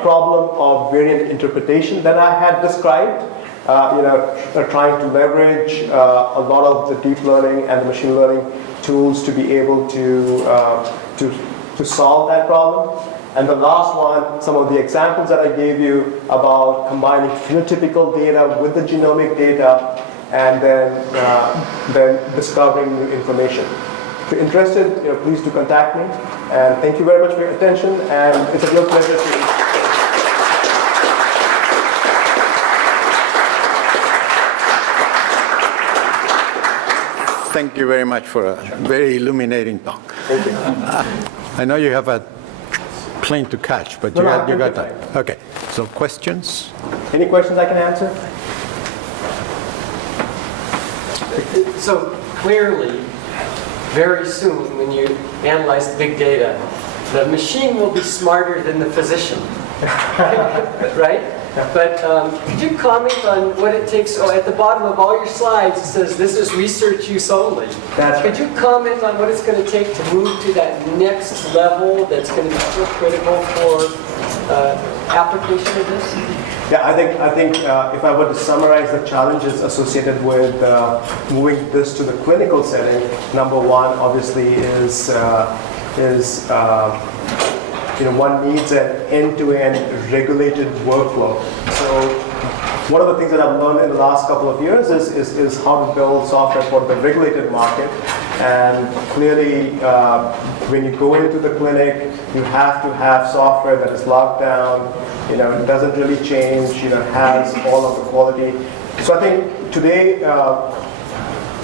problem of variant interpretation that I had described, trying to leverage a lot of the deep learning and the machine learning tools to be able to solve that problem. And the last one, some of the examples that I gave you about combining phenotypical data with the genomic data, and then discovering new information. If you're interested, please do contact me. And thank you very much for your attention. And it's a real pleasure to thank you very much for a very illuminating talk. Thank you. I know you have a plane to catch, but you got that. Okay, so questions? Any questions I can answer? So clearly, very soon, when you analyze big data, the machine will be smarter than the physician, right? But could you comment on what it takes? Oh, at the bottom of all your slides, it says this is research use only. Could you comment on what it's going to take to move to that next level that's going to be so critical for application of this? Yeah, I think if I were to summarize the challenges associated with moving this to the clinical setting, number one obviously is one needs an end-to-end regulated workflow. So one of the things that I've learned in the last couple of years is how to build software for the regulated market. And clearly, when you go into the clinic, you have to have software that is locked down, it doesn't really change, has all of the quality. So I think today,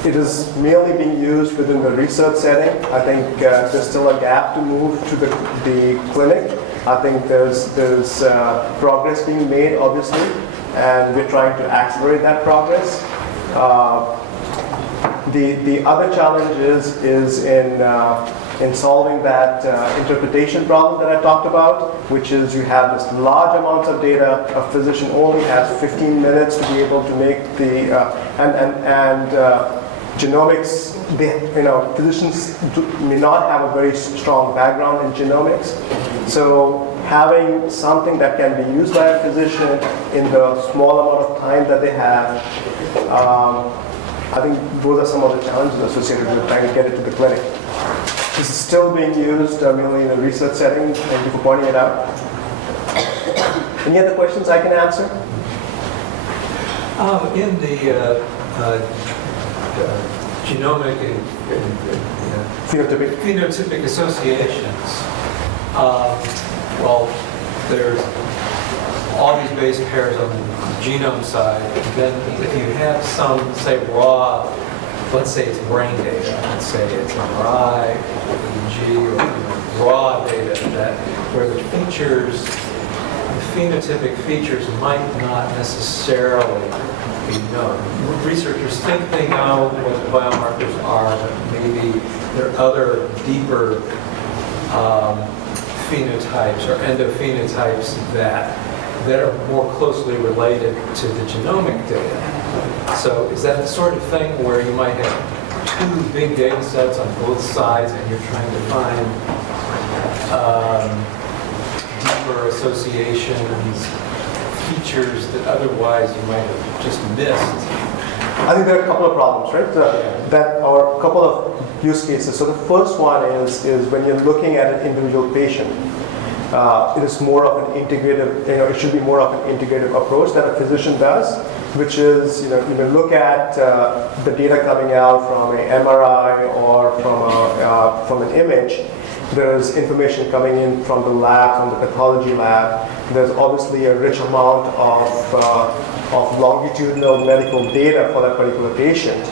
it is mainly being used within the research setting. I think there's still a gap to move to the clinic. I think there's progress being made, obviously, and we're trying to accelerate that progress. The other challenge is in solving that interpretation problem that I talked about, which is you have this large amounts of data. A physician only has 15 minutes to be able to make the genomics. Physicians may not have a very strong background in genomics, so having something that can be used by a physician in the small amount of time that they have, I think those are some of the challenges associated with trying to get it to the clinic. This is still being used mainly in the research setting. Thank you for pointing it out. Any other questions I can answer? In the genomic and phenotypic associations, well, there's all these base pairs on the genome side. Then if you have some, say, raw, let's say it's brain data, let's say it's MRI, EEG, or raw data where the features, the phenotypic features might not necessarily be known. Researchers think they know what the biomarkers are, but maybe there are other deeper phenotypes or endophenotypes that are more closely related to the genomic data. So is that the sort of thing where you might have two big data sets on both sides and you're trying to find deeper associations, features that otherwise you might have just missed? I think there are a couple of problems, right? That are a couple of use cases. So the first one is when you're looking at an individual patient, it is more of an integrative, it should be more of an integrative approach that a physician does, which is, you look at the data coming out from an MRI or from an image. There's information coming in from the lab, from the pathology lab. There's obviously a rich amount of longitudinal medical data for that particular patient.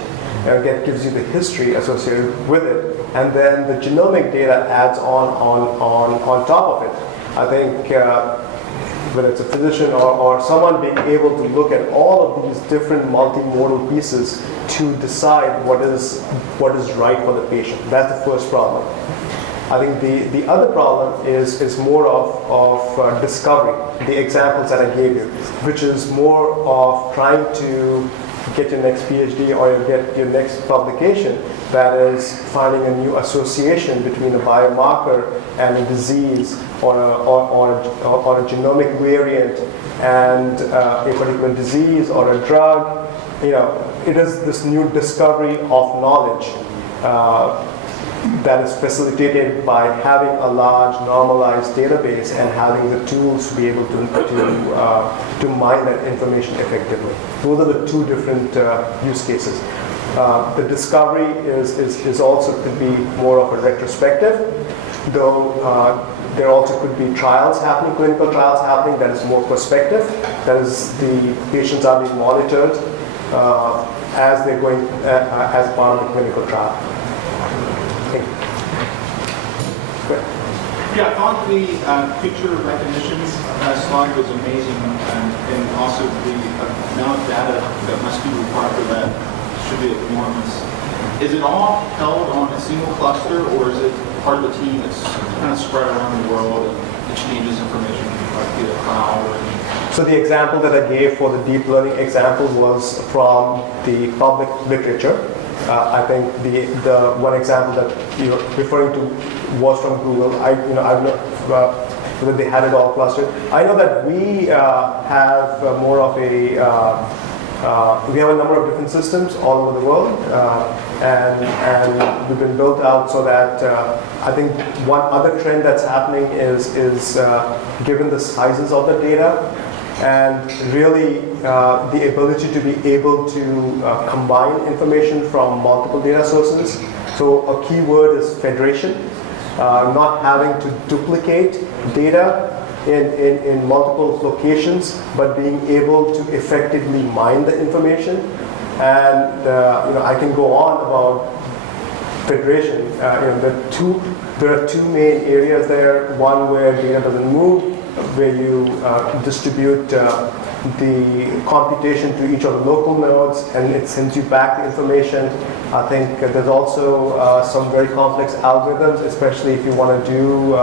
And that gives you the history associated with it. And then the genomic data adds on top of it. I think whether it's a physician or someone being able to look at all of these different multimodal pieces to decide what is right for the patient. That's the first problem. I think the other problem is more of discovery, the examples that I gave you, which is more of trying to get your next PhD or you get your next publication, that is finding a new association between a biomarker and a disease or a genomic variant and a particular disease or a drug. It is this new discovery of knowledge that is facilitated by having a large normalized database and having the tools to be able to mine that information effectively. Those are the two different use cases. The discovery is also could be more of a retrospective, though there also could be trials happening, clinical trials happening that is more prospective. That is, the patients are being monitored as they're going as part of the clinical trial. Thank you. Good. Yeah, I thought the picture recognition slide was amazing, and also the amount of data that must be required for that should be enormous. Is it all held on a single cluster, or is it part of the team that's kind of spread around the world and it changes information like via cloud? So the example that I gave for the deep learning example was from the public literature. I think the one example that you're referring to was from Google. I don't know whether they had it all clustered. I know that we have more of a we have a number of different systems all over the world, and we've been built out so that I think one other trend that's happening is given the sizes of the data and really the ability to be able to combine information from multiple data sources. So a key word is federation, not having to duplicate data in multiple locations, but being able to effectively mine the information. And I can go on about federation. There are two main areas there. One where data doesn't move, where you distribute the computation to each of the local nodes, and it sends you back the information. I think there's also some very complex algorithms, especially if you want to do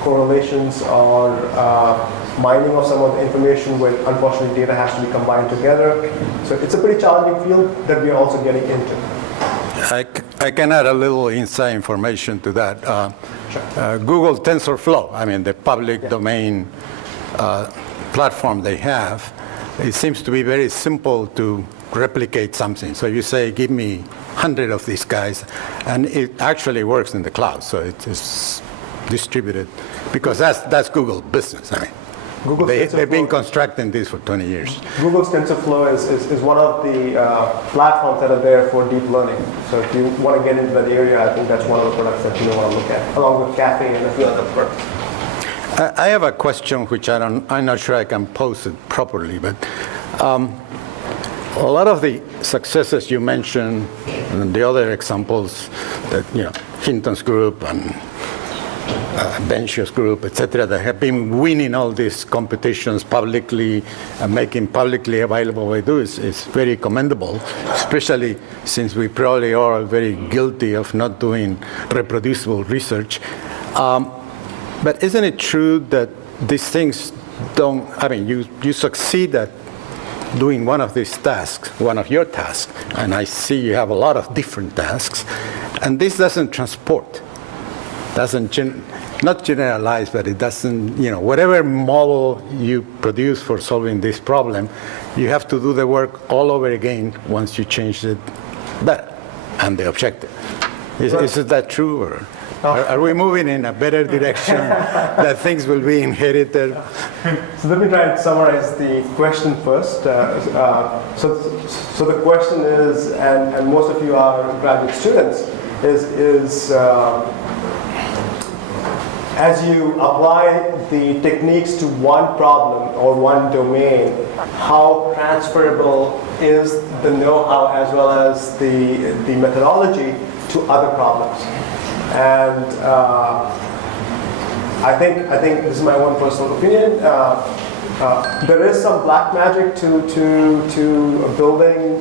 correlations or mining of some of the information where unfortunately data has to be combined together. So it's a pretty challenging field that we're also getting into. I can add a little inside information to that. Google TensorFlow, I mean the public domain platform they have, it seems to be very simple to replicate something. So you say, give me 100 of these guys, and it actually works in the cloud. So it is distributed, because that's Google business. I mean, they've been constructing this for 20 years. Google's TensorFlow is one of the platforms that are there for deep learning. So if you want to get into that area, I think that's one of the products that you want to look at, along with Caffe and a few other products. I have a question which I'm not sure I can pose it properly, but a lot of the successes you mentioned and the other examples that, Hinton's group and Bench's group, etc., that have been winning all these competitions publicly and making publicly available what they do is very commendable, especially since we probably are very guilty of not doing reproducible research. But isn't it true that these things don't, you succeed at doing one of these tasks, one of your tasks, and I see you have a lot of different tasks, and this doesn't transport, not generalize, but it doesn't, whatever model you produce for solving this problem, you have to do the work all over again once you change it better and the objective. Is that true, or are we moving in a better direction that things will be inherited? So let me try and summarize the question first. So the question is, and most of you are graduate students, is as you apply the techniques to one problem or one domain, how transferable is the know-how as well as the methodology to other problems? And I think this is my own personal opinion. There is some black magic to building,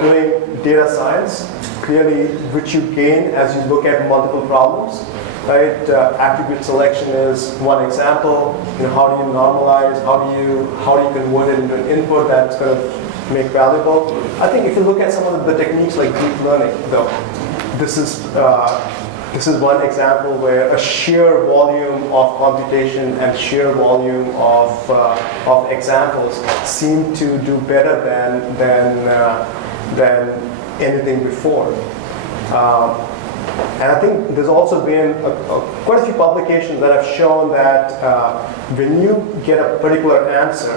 doing data science, clearly, which you gain as you look at multiple problems. Right? Attribute selection is one example. How do you normalize? How do you convert it into an input that's going to make valuable? I think if you look at some of the techniques like deep learning, though, this is one example where a sheer volume of computation and sheer volume of examples seem to do better than anything before. And I think there's also been quite a few publications that have shown that when you get a particular answer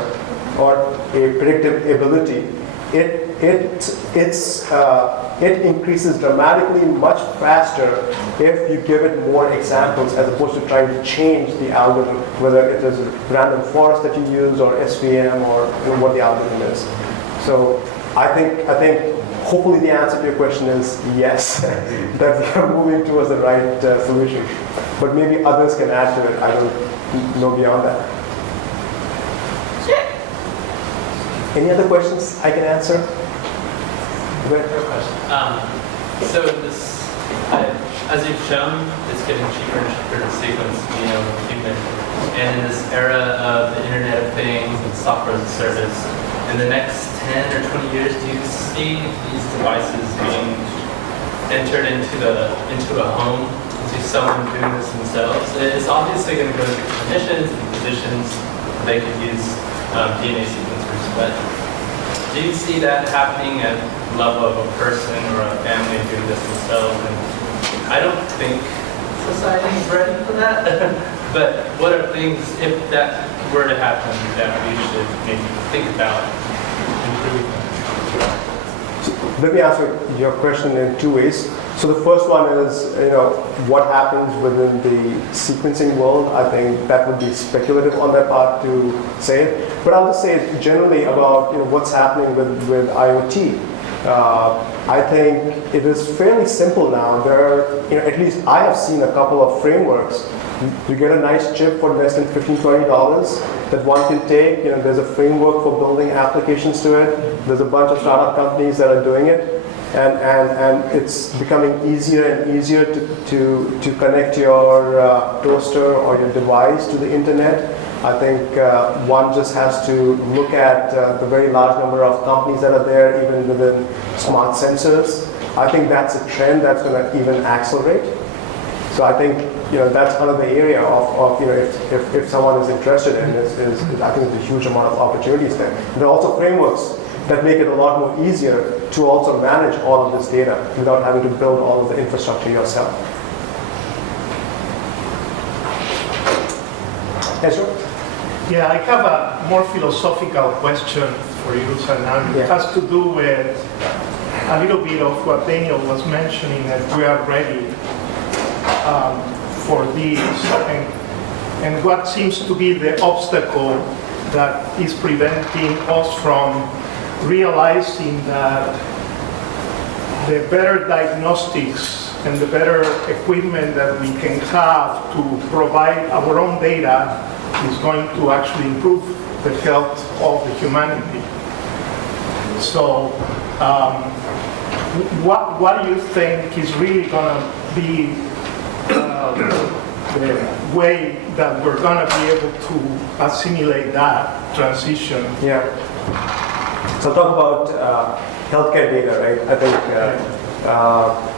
or a predictive ability, it increases dramatically much faster if you give it more examples as opposed to trying to change the algorithm, whether it is random forest that you use or SVM or what the algorithm is. So I think hopefully the answer to your question is yes, that we are moving towards the right solution. But maybe others can add to it. I don't know beyond that. Any other questions I can answer? No question. So this, as you've shown, it's getting cheaper and cheaper to sequence genome human. And in this era of the Internet of Things and software as a service, in the next 10 or 20 years, do you see these devices being entered into a home? Do someone doing this themselves? It's obviously going to go to clinicians and physicians. They could use DNA sequencers, but do you see that happening at the level of a person or a family doing this themselves? And I don't think society is ready for that. But what are things, if that were to happen, that we should maybe think about improving? Let me answer your question in two ways. So the first one is, what happens within the sequencing world. I think that would be speculative on their part to say. But I'll just say generally about what's happening with IoT. I think it is fairly simple now. There are, at least I have seen a couple of frameworks. You get a nice chip for less than $15–20 that one can take. There's a framework for building applications to it. There's a bunch of startup companies that are doing it, and it's becoming easier and easier to connect your toaster or your device to the internet. I think one just has to look at the very large number of companies that are there, even within smart sensors. I think that's a trend that's going to even accelerate. So I think that's another area of if someone is interested in is I think there's a huge amount of opportunities there. There are also frameworks that make it a lot more easier to also manage all of this data without having to build all of the infrastructure yourself. Yes, sir? Yeah, I have a more philosophical question for you, Satnam. It has to do with a little bit of what Daniel was mentioning, that we are ready for this, and what seems to be the obstacle that is preventing us from realizing that the better diagnostics and the better equipment that we can have to provide our own data is going to actually improve the health of the humanity. So what do you think is really going to be the way that we're going to be able to assimilate that transition? Yeah. So talk about healthcare data, right? I think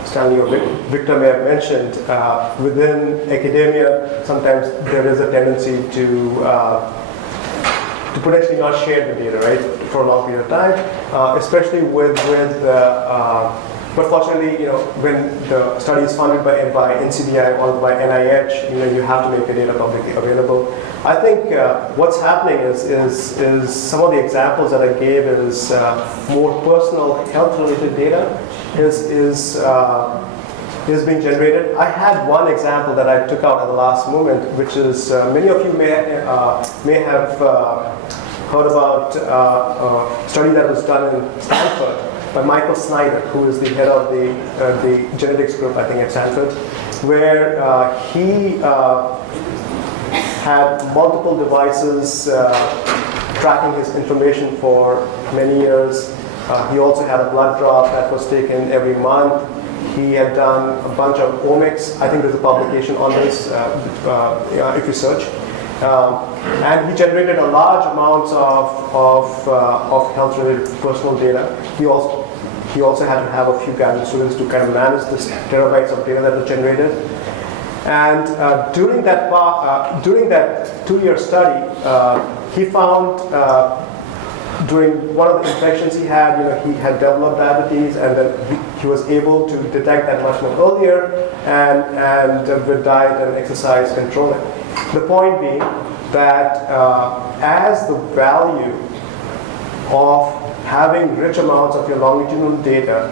Stanley or Victor may have mentioned within academia, sometimes there is a tendency to potentially not share the data, right, for a long period of time, especially with but fortunately, when the study is funded by NCBI or by NIH, you have to make the data publicly available. I think what's happening is some of the examples that I gave is more personal health-related data is being generated. I had one example that I took out at the last moment, which is many of you may have heard about a study that was done in Stanford by Michael Snyder, who is the head of the genetics group, I think, at Stanford, where he had multiple devices tracking his information for many years. He also had a blood draw that was taken every month. He had done a bunch of omics. I think there's a publication on this if you search. And he generated a large amounts of health-related personal data. He also had to have a few graduate students to kind of manage this terabytes of data that was generated. And during that 2-year study, he found during one of the infections he had developed diabetes, and then he was able to detect that much more earlier, and with diet and exercise control it. The point being that as the value of having rich amounts of your longitudinal data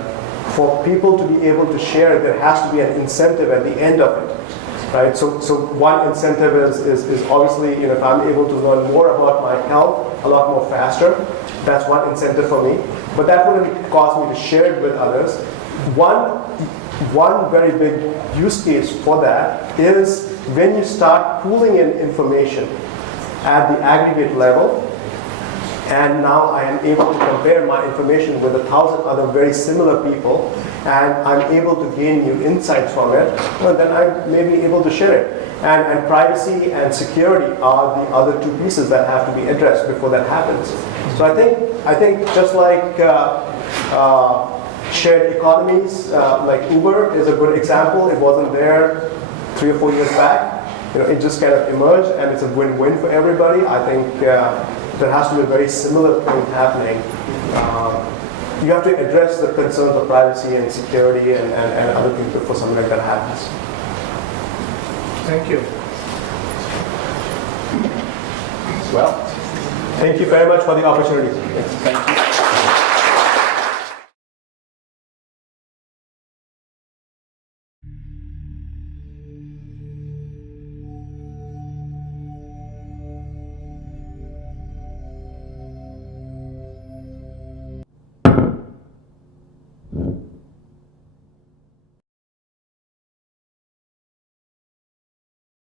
for people to be able to share it, there has to be an incentive at the end of it. Right? So one incentive is obviously, if I'm able to learn more about my health a lot more faster, That's one incentive for me. But that wouldn't cause me to share it with others. One very big use case for that is when you start pooling in information at the aggregate level, and now I am able to compare my information with 1,000 other very similar people, and I'm able to gain new insights from it, well, then I may be able to share it. And privacy and security are the other two pieces that have to be addressed before that happens. So I think just like shared economies, like Uber is a good example. It wasn't there 3 or 4 years back. It just kind of emerged, and it's a win-win for everybody. I think there has to be a very similar thing happening. You have to address the concerns of privacy and security and other things before something like that happens. Thank you. Well, thank you very much for the opportunity. Thank you.